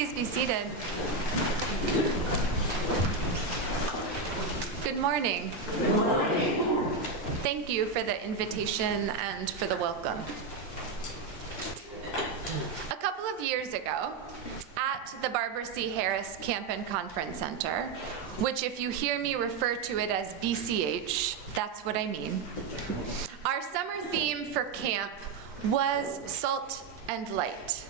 Please be seated. Good morning. Good morning. Thank you for the invitation and for the welcome. A couple of years ago, at the Barbara C. Harris Camp and Conference Center, which if you hear me refer to it as BCH, that's what I mean, our summer theme for camp was salt and light.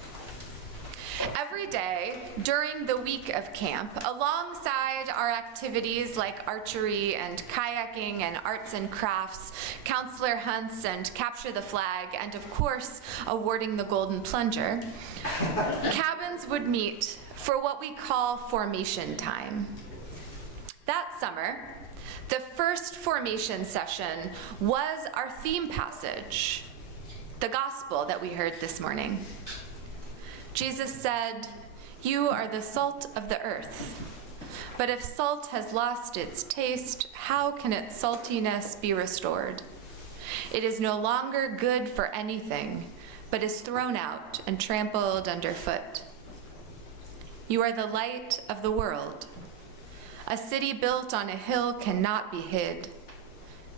Every day during the week of camp, alongside our activities like archery and kayaking and arts and crafts, counselor hunts and capture the flag, and of course, awarding the golden plunger, cabins would meet for what we call formation time. That summer, the first formation session was our theme passage, the gospel that we heard this morning. Jesus said, "You are the salt of the earth. But if salt has lost its taste, how can its saltiness be restored? It is no longer good for anything, but is thrown out and trampled underfoot. You are the light of the world. A city built on a hill cannot be hid.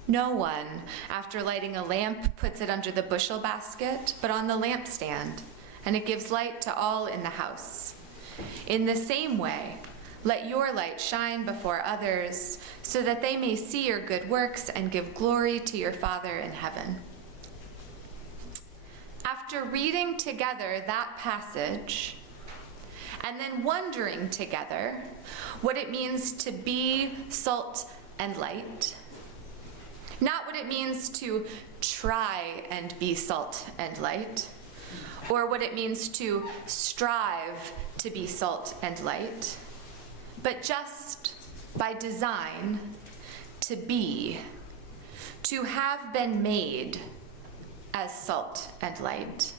No one, after lighting a lamp, puts it under the bushel basket, but on the lampstand, and it gives light to all in the house. In the same way, let your light shine before others, so that they may see your good works and give glory to your Father in heaven." After reading together that passage, and then wondering together what it means to be salt and light, not what it means to try and be salt and light, or what it means to strive to be salt and light, but just by design to be, to have been made as salt and light.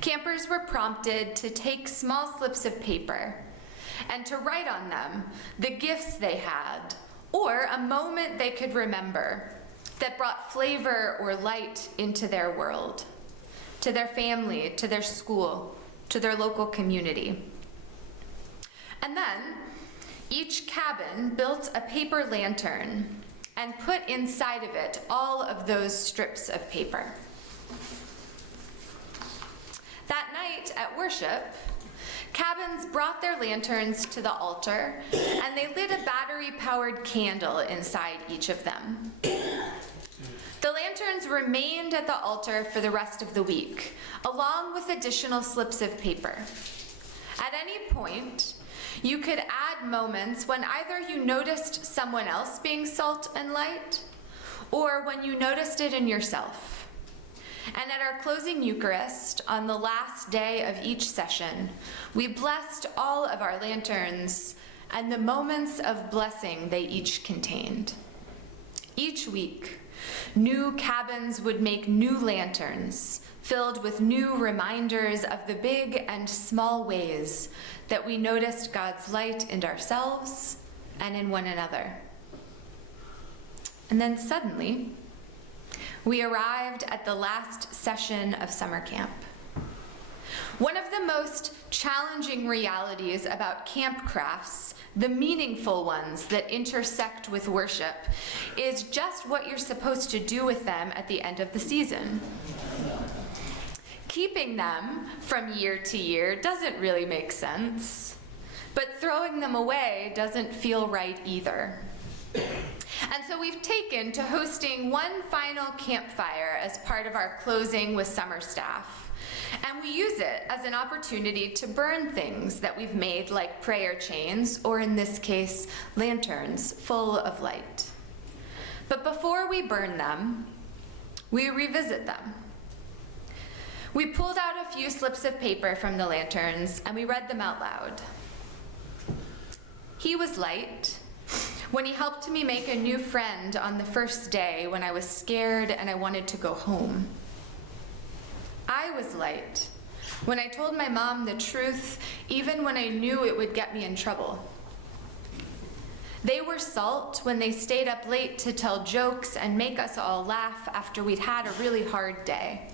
Campers were prompted to take small slips of paper and to write on them the gifts they had, or a moment they could remember that brought flavor or light into their world, to their family, to their school, to their local community. And then each cabin built a paper lantern and put inside of it all of those strips of paper. That night at worship, cabins brought their lanterns to the altar, and they lit a battery-powered candle inside each of them. The lanterns remained at the altar for the rest of the week, along with additional slips of paper. At any point, you could add moments when either you noticed someone else being salt and light, or when you noticed it in yourself. And at our closing Eucharist, on the last day of each session, we blessed all of our lanterns and the moments of blessing they each contained. Each week, new cabins would make new lanterns filled with new reminders of the big and small ways that we noticed God's light in ourselves and in one another. And then suddenly, we arrived at the last session of summer camp. One of the most challenging realities about camp crafts, the meaningful ones that intersect with worship, is just what you're supposed to do with them at the end of the season. Keeping them from year to year doesn't really make sense, but throwing them away doesn't feel right either. And so we've taken to hosting one final campfire as part of our closing with summer staff. And we use it as an opportunity to burn things that we've made, like prayer chains, or in this case, lanterns full of light. But before we burn them, we revisit them. We pulled out a few slips of paper from the lanterns and we read them out loud. He was light when he helped me make a new friend on the first day when I was scared and I wanted to go home. I was light when I told my mom the truth, even when I knew it would get me in trouble. They were salt when they stayed up late to tell jokes and make us all laugh after we'd had a really hard day.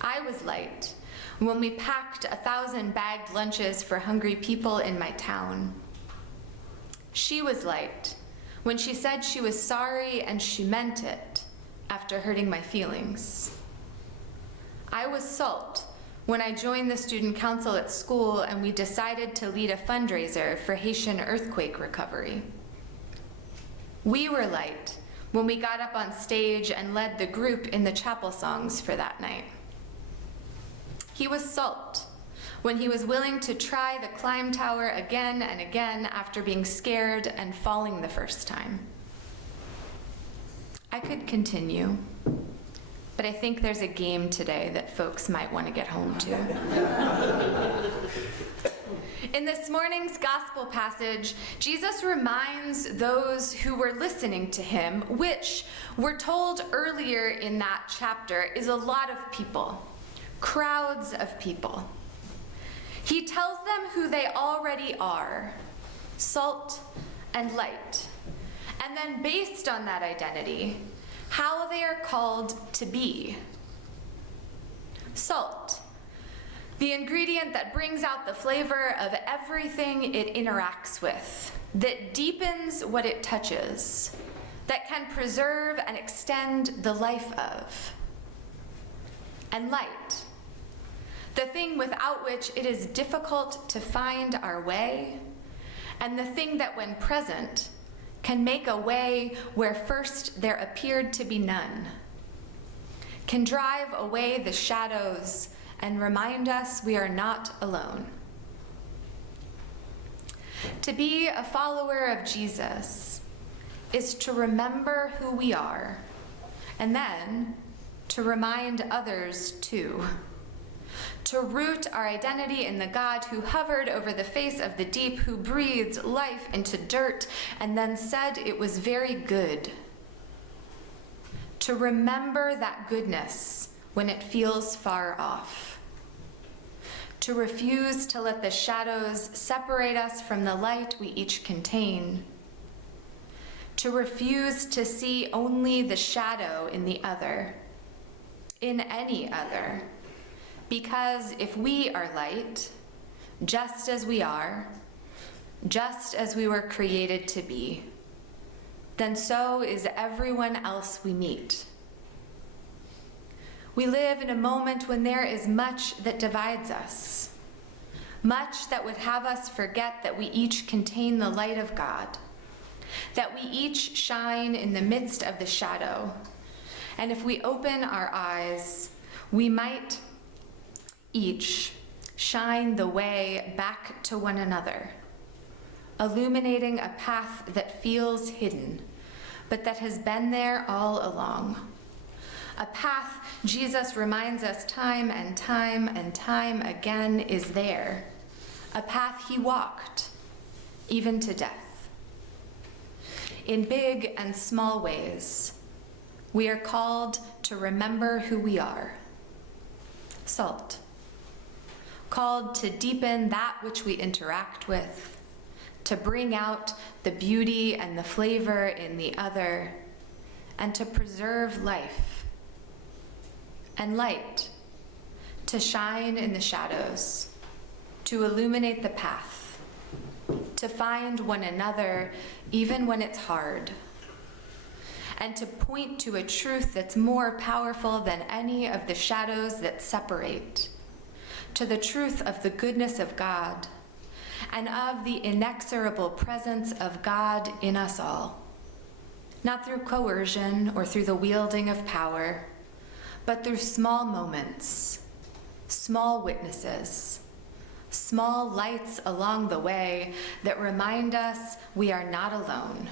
I was light when we packed 1,000 bagged lunches for hungry people in my town. She was light when she said she was sorry and she meant it after hurting my feelings. I was salt when I joined the student council at school and we decided to lead a fundraiser for Haitian earthquake recovery. We were light when we got up on stage and led the group in the chapel songs for that night. He was salt when he was willing to try the climb tower again and again after being scared and falling the first time. I could continue, but I think there's a game today that folks might want to get home to. In this morning's gospel passage, Jesus reminds those who were listening to him, which we're told earlier in that chapter is a lot of people, crowds of people. He tells them who they already are, salt and light, and then based on that identity, how they are called to be. Salt, the ingredient that brings out the flavor of everything it interacts with, that deepens what it touches, that can preserve and extend the life of. And light, the thing without which it is difficult to find our way, and the thing that when present can make a way where first there appeared to be none, can drive away the shadows and remind us we are not alone. To be a follower of Jesus is to remember who we are, and then to remind others too. To root our identity in the God who hovered over the face of the deep, who breathed life into dirt and then said it was very good. To remember that goodness when it feels far off. To refuse to let the shadows separate us from the light we each contain. To refuse to see only the shadow in the other, in any other. Because if we are light, just as we are, just as we were created to be, then so is everyone else we meet. We live in a moment when there is much that divides us, much that would have us forget that we each contain the light of God, that we each shine in the midst of the shadow, and if we open our eyes, we might each shine the way back to one another, illuminating a path that feels hidden, but that has been there all along. A path Jesus reminds us time and time and time again is there. A path he walked, even to death. In big and small ways, we are called to remember who we are. Salt. Called to deepen that which we interact with, to bring out the beauty and the flavor in the other, and to preserve life. And light, to shine in the shadows, to illuminate the path, to find one another even when it's hard, and to point to a truth that's more powerful than any of the shadows that separate, to the truth of the goodness of God and of the inexorable presence of God in us all, not through coercion or through the wielding of power, but through small moments, small witnesses, small lights along the way that remind us we are not alone,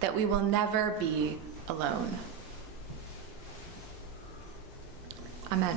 that we will never be alone. Amen.